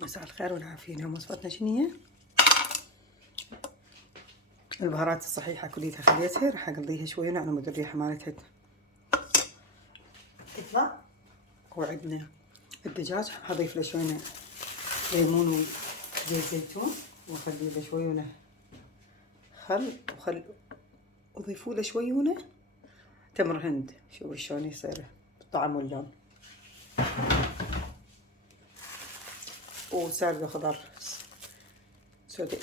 مساء الخير والعافية. اليوم وصفتنا شنو هي؟ البهارات الصحيحة كليتها خليتها، راح اقضيها شوية على مود الريحة مالتها تطلع. وعندنا الدجاج هضيف له شوية ليمون وزيت زيتون، واخلي له شوية خل اضيفوا له شوية تمر هند. شوفوا شلون يصير الطعم واللون. وسالقة خضار سوداء.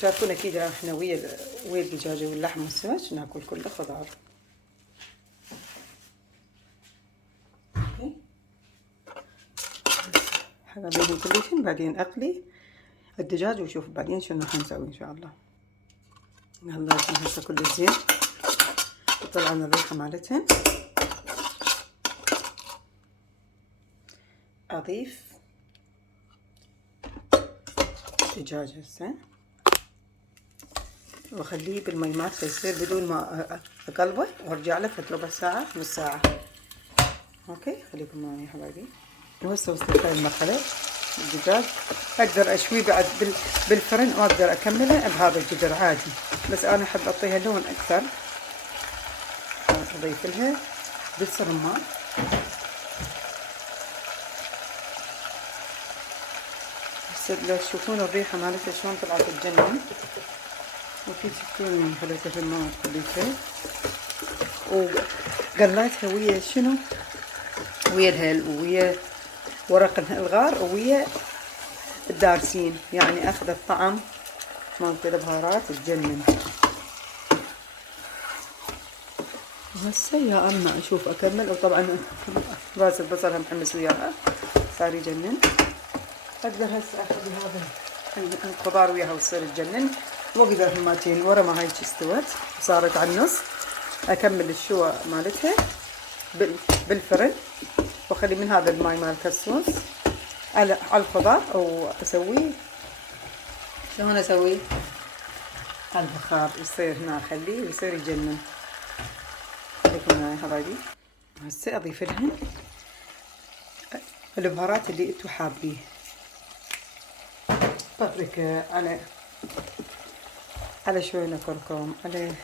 تعرفون اكيد احنا ويا الدجاجة واللحم والسمك ناكل كله خضار. حبايبي كليتهم. بعدين اقلي الدجاج وشوف بعدين شنو راح نسوي ان شاء الله. يلا هسه كل زين وطلعنا الريحة مالتهم. اضيف دجاج هسه واخليه بالمي مالته يصير بدون ما اقلبه، وارجع له فترة ربع ساعة نص ساعة. اوكي خليكم معي يا حبايبي. وهسه وصلت هاي المرحلة. الدجاج اقدر اشويه بعد بالفرن، او اقدر اكمله بهذا القدر عادي، بس انا احب اعطيها لون اكثر. اضيف لها دبس رمان، لو تشوفون الريحة مالتها شلون طلعت تجنن. وفي تشوفون خليتها في الماء خليتها وقليتها ويا شنو، ويا الهيل ويا ورق الغار ويا الدارسين، يعني اخذ الطعم مالت البهارات تجنن. وهسه يا اما اشوف اكمل، وطبعا راس البصل محمس وياها صار يجنن. اقدر هسه اخذ هذا الخضار وياها وتصير تجنن، واقدر هماتين ورا ما هاي استوت وصارت على النص اكمل الشوى مالتها بالفرن، واخلي من هذا الماي مالت الصوص على الخضار، او اسويه شلون اسويه على البخار يصير هنا، اخليه ويصير يجنن. خليكم معي حبايبي. هسه اضيف لهم البهارات اللي انتو حابين، بابريكا، على شوية كركم، على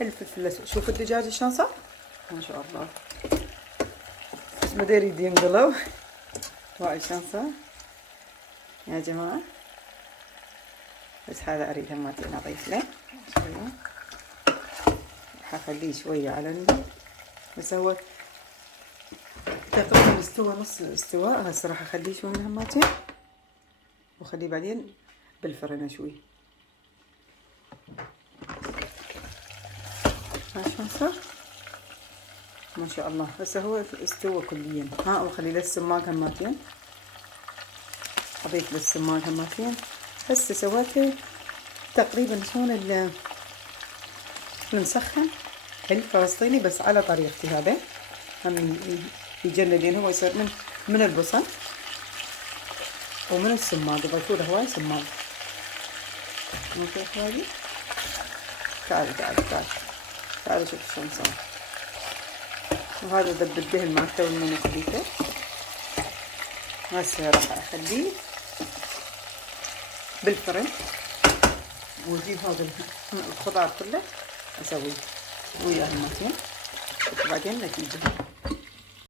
الفلفل الاسود. شوفوا الدجاج شلون صار ما شاء الله، بس ما داري يدي ينقلب. وايد شلون صار يا جماعة. بس هذا اريد هماتين اضيف له شوية، راح اخليه شوية على النار. بس هو تقريبا استوى نص الاستواء. هسه راح اخليه شوي من هماتين واخليه بعدين بالفرن اشوي. شلون صار ما شاء الله. هسه هو استوى كليا. واخلي له السماق هماتين، اضيف له السماق هماتين. هسه سويته تقريبا شلون المسخن الفلسطيني، بس على طريقتي. هذا هم يجنن، لان هو يصير من البصل ومن السماق. ضيفوا له هواي سماق. اوكي حبايبي، تعالوا شوفوا شلون صار. وهذا ذب الدهن مالته والمنو خليته. هسه راح اخليه بالفرن، واجيب هذا الخضار كله اسويه وياه همتين، وبعدين نتيجه.